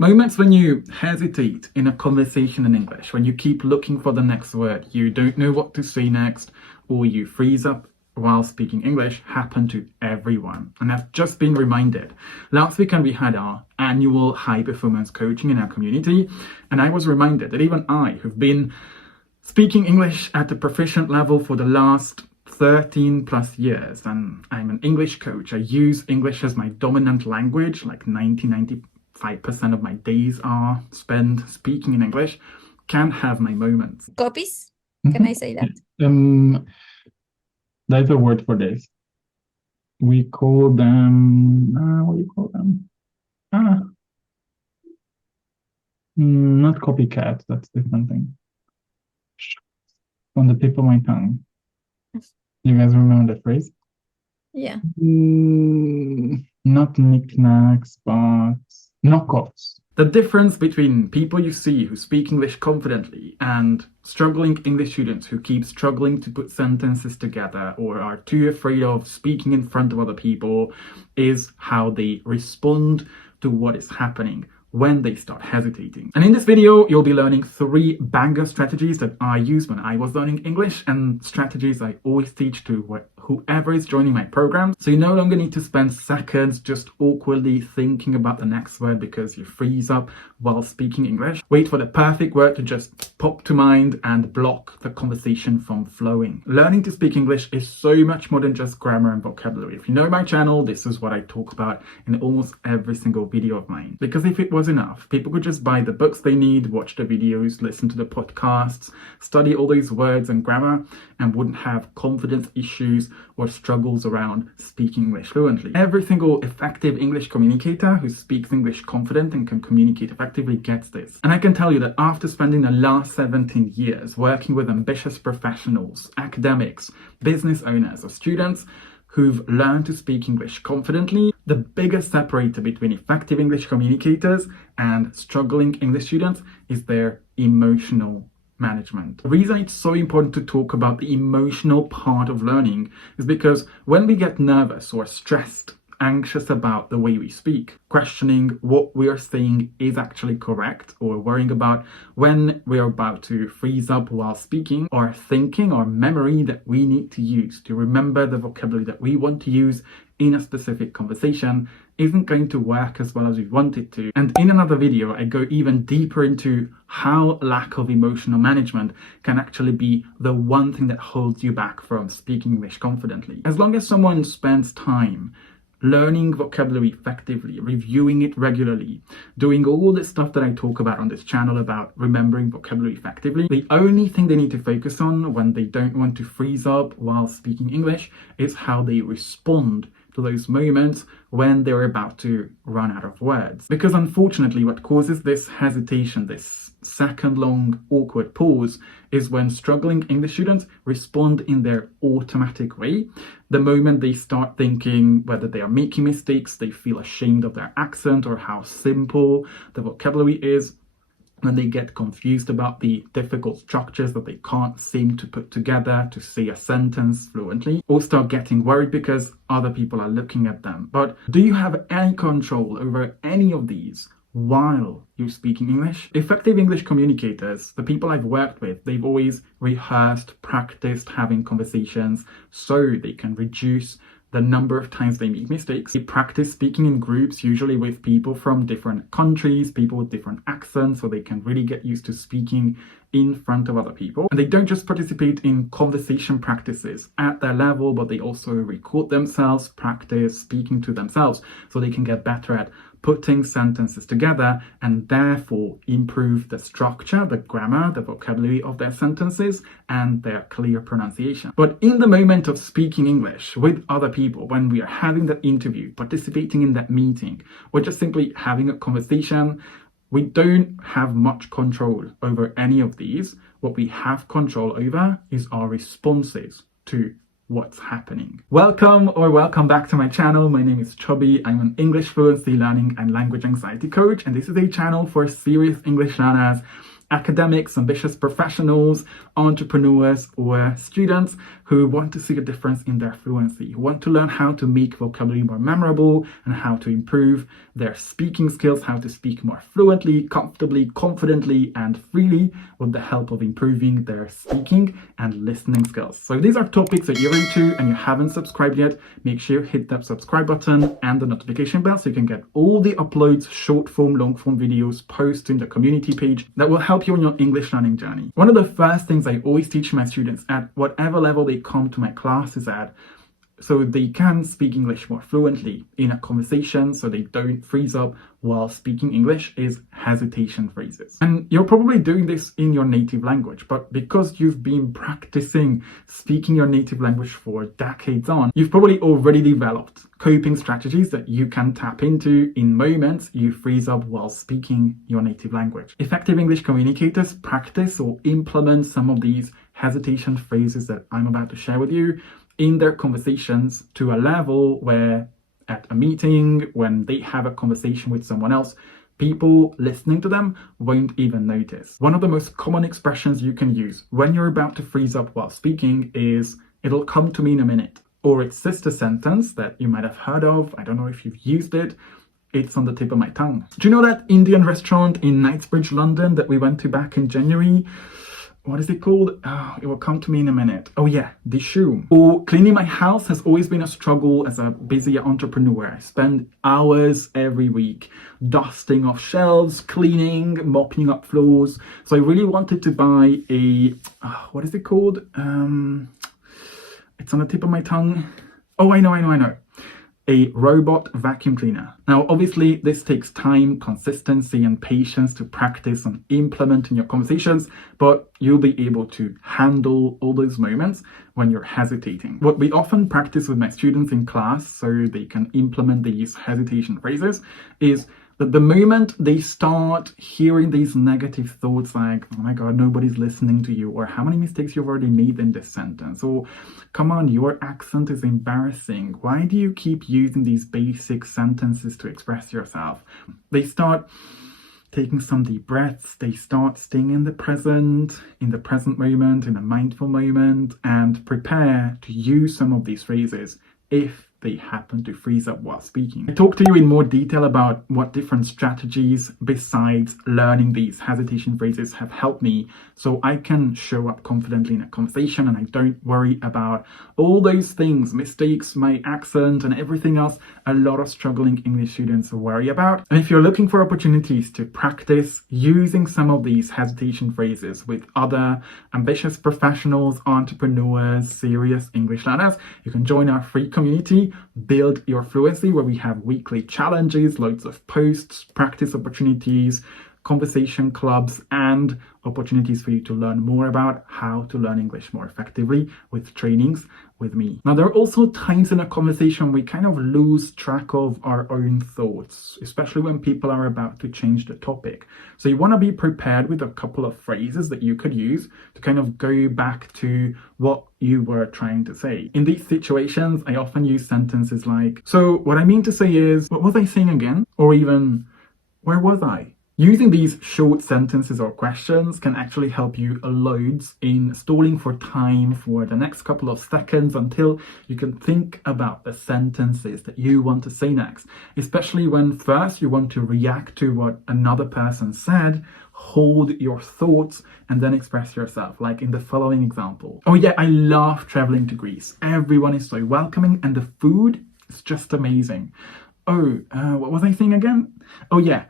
Moments when you hesitate in a conversation in English, when you keep looking for the next word, you don't know what to say next, or you freeze up while speaking English, happen to everyone. And I've just been reminded. Last weekend we had our annual high performance coaching in our community, and I was reminded that even I, who've been speaking English at a proficient level for the last 13 plus years, and I'm an English coach. I use English as my dominant language, like 95% of my days are spent speaking in English, can have my moments. Copies? Can I say that? There's a word for this. We call them, what do you call them? Not copycat, that's a different thing. On the tip of my tongue. You guys remember the phrase? Yeah. Not knickknacks, but knockoffs. The difference between people you see who speak English confidently and struggling English students who keep struggling to put sentences together or are too afraid of speaking in front of other people is how they respond to what is happening when they start hesitating. And in this video, you'll be learning 3 banger strategies that I used when I was learning English, and strategies I always teach to whoever is joining my program. So you no longer need to spend seconds just awkwardly thinking about the next word because you freeze up while speaking English. Wait for the perfect word to just pop to mind and block the conversation from flowing. Learning to speak English is so much more than just grammar and vocabulary. If you know my channel, this is what I talk about in almost every single video of mine. Because if it was enough, people could just buy the books they need, watch the videos, listen to the podcasts, study all those words and grammar, and wouldn't have confidence issues or struggles around speaking English fluently. Every single effective English communicator who speaks English confident and can communicate effectively gets this. And I can tell you that after spending the last 17 years working with ambitious professionals, academics, business owners, or students who've learned to speak English confidently, the biggest separator between effective English communicators and struggling English students is their emotional management. The reason it's so important to talk about the emotional part of learning is because when we get nervous or stressed, anxious about the way we speak, questioning what we are saying is actually correct, or worrying about when we're about to freeze up while speaking, or thinking or memory that we need to use to remember the vocabulary that we want to use in a specific conversation isn't going to work as well as we want it to. And in another video, I go even deeper into how lack of emotional management can actually be the one thing that holds you back from speaking English confidently. As long as someone spends time learning vocabulary effectively, reviewing it regularly, doing all the stuff that I talk about on this channel about remembering vocabulary effectively, the only thing they need to focus on when they don't want to freeze up while speaking English is how they respond to those moments when they're about to run out of words. Because unfortunately, what causes this hesitation, this second-long awkward pause, is when struggling English students respond in their automatic way. The moment they start thinking whether they are making mistakes, they feel ashamed of their accent or how simple the vocabulary is, when they get confused about the difficult structures that they can't seem to put together to say a sentence fluently, or start getting worried because other people are looking at them. But do you have any control over any of these while you're speaking English? Effective English communicators, the people I've worked with, they've always rehearsed, practiced having conversations so they can reduce the number of times they make mistakes. They practice speaking in groups, usually with people from different countries, people with different accents, so they can really get used to speaking in front of other people. And they don't just participate in conversation practices at their level, but they also record themselves, practice speaking to themselves, so they can get better at putting sentences together and therefore improve the structure, the grammar, the vocabulary of their sentences and their clear pronunciation. But in the moment of speaking English with other people, when we are having that interview, participating in that meeting, or just simply having a conversation, we don't have much control over any of these. What we have control over is our responses to what's happening. Welcome back to my channel. My name is Chubby. I'm an English fluency learning and language anxiety coach, and this is a channel for serious English learners, academics, ambitious professionals, entrepreneurs, or students who want to see a difference in their fluency, who want to learn how to make vocabulary more memorable and how to improve their speaking skills, how to speak more fluently, comfortably, confidently, and freely with the help of improving their speaking and listening skills. So if these are topics that you're into and you haven't subscribed yet, make sure you hit that subscribe button and the notification bell so you can get all the uploads, short form, long form videos posted in the community page that will help you on your English learning journey. One of the first things I always teach my students at whatever level they come to my classes at, so they can speak English more fluently in a conversation, so they don't freeze up while speaking English, is hesitation phrases. And you're probably doing this in your native language, but because you've been practicing speaking your native language for decades on, you've probably already developed coping strategies that you can tap into in moments you freeze up while speaking your native language. Effective English communicators practice or implement some of these hesitation phrases that I'm about to share with you in their conversations to a level where at a meeting, when they have a conversation with someone else, people listening to them won't even notice. One of the most common expressions you can use when you're about to freeze up while speaking is, "It'll come to me in a minute." Or its sister sentence that you might have heard of, I don't know if you've used it, "It's on the tip of my tongue." Do you know that Indian restaurant in Knightsbridge, London that we went to back in January? What is it called? Oh, it will come to me in a minute. Oh yeah, the shoe. Or cleaning my house has always been a struggle as a busy entrepreneur. I spend hours every week dusting off shelves, cleaning, mopping up floors. So I really wanted to buy a, what is it called? It's on the tip of my tongue. Oh, I know. A robot vacuum cleaner. Now, obviously, this takes time, consistency, and patience to practice and implement in your conversations, but you'll be able to handle all those moments when you're hesitating. What we often practice with my students in class so they can implement these hesitation phrases is that the moment they start hearing these negative thoughts like, "Oh my God, nobody's listening to you," or "How many mistakes you've already made in this sentence," or "Come on, your accent is embarrassing. Why do you keep using these basic sentences to express yourself?" They start taking some deep breaths. They start staying in the present moment, in a mindful moment, and prepare to use some of these phrases if they happen to freeze up while speaking. I talk to you in more detail about what different strategies besides learning these hesitation phrases have helped me so I can show up confidently in a conversation and I don't worry about all those things, mistakes, my accent and everything else a lot of struggling English students worry about. And if you're looking for opportunities to practice using some of these hesitation phrases with other ambitious professionals, entrepreneurs, serious English learners, you can join our free community, Build Your Fluency, where we have weekly challenges, loads of posts, practice opportunities, conversation clubs, and opportunities for you to learn more about how to learn English more effectively with trainings with me. Now, there are also times in a conversation we kind of lose track of our own thoughts, especially when people are about to change the topic. So you want to be prepared with a couple of phrases that you could use to kind of go back to what you were trying to say. In these situations, I often use sentences like, "So what I mean to say is, what was I saying again?" Or even, "Where was I?" Using these short sentences or questions can actually help you loads in stalling for time for the next couple of seconds until you can think about the sentences that you want to say next, especially when first you want to react to what another person said, hold your thoughts, and then express yourself, like in the following example. "Oh yeah, I love traveling to Greece. Everyone is so welcoming and the food is just amazing. Oh, what was I saying again? Oh yeah,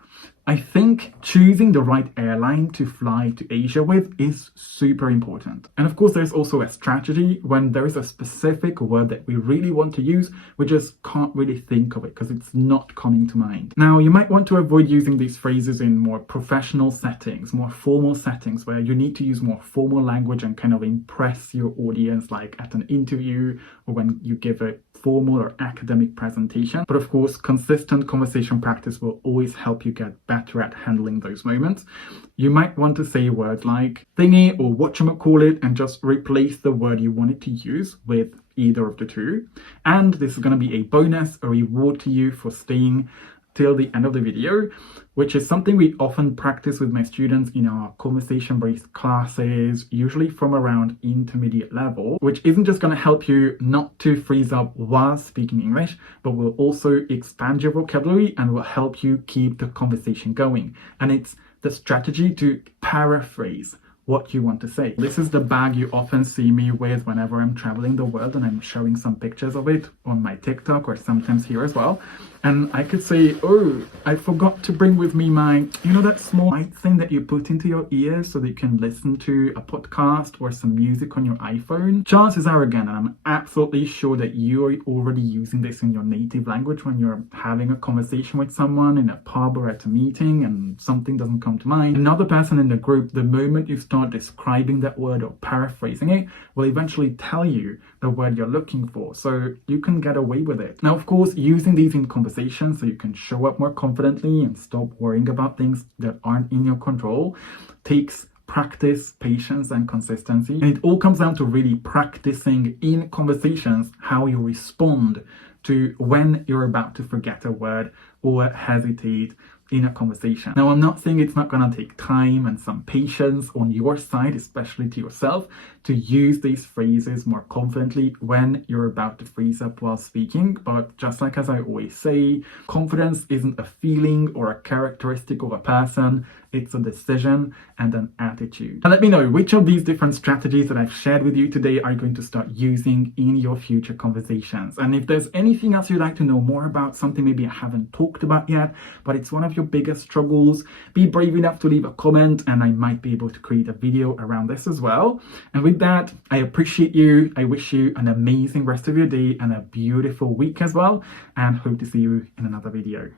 I think choosing the right airline to fly to Asia with is super important." And of course, there's also a strategy when there is a specific word that we really want to use, we just can't really think of it because it's not coming to mind. Now, you might want to avoid using these phrases in more professional settings, more formal settings where you need to use more formal language and kind of impress your audience, like at an interview or when you give a formal or academic presentation. But of course, consistent conversation practice will always help you get better at handling those moments. You might want to say words like thingy or whatchamacallit and just replace the word you wanted to use with either of the two. And this is going to be a bonus, a reward to you for staying till the end of the video, which is something we often practice with my students in our conversation-based classes, usually from around intermediate level, which isn't just going to help you not to freeze up while speaking English, but will also expand your vocabulary and will help you keep the conversation going. And it's the strategy to paraphrase what you want to say. This is the bag you often see me with whenever I'm traveling the world, and I'm showing some pictures of it on my TikTok or sometimes here as well. And I could say, oh, I forgot to bring with me my, that small light thing that you put into your ears so that you can listen to a podcast or some music on your iPhone. Chances are, again, and I'm absolutely sure that you are already using this in your native language when you're having a conversation with someone in a pub or at a meeting and something doesn't come to mind. Another person in the group, the moment you start describing that word or paraphrasing it, will eventually tell you the word you're looking for, so you can get away with it. Now, of course, using these in conversation so you can show up more confidently and stop worrying about things that aren't in your control takes practice, patience, and consistency. And it all comes down to really practicing in conversations how you respond to when you're about to forget a word or hesitate in a conversation. Now, I'm not saying it's not going to take time and some patience on your side, especially to yourself, to use these phrases more confidently when you're about to freeze up while speaking. But just like as I always say, confidence isn't a feeling or a characteristic of a person. It's a decision and an attitude. And let me know which of these different strategies that I've shared with you today are you going to start using in your future conversations. And if there's anything else you'd like to know more about, something maybe I haven't talked about yet, but it's one of your biggest struggles, be brave enough to leave a comment and I might be able to create a video around this as well. And with that, I appreciate you. I wish you an amazing rest of your day and a beautiful week as well, and hope to see you in another video.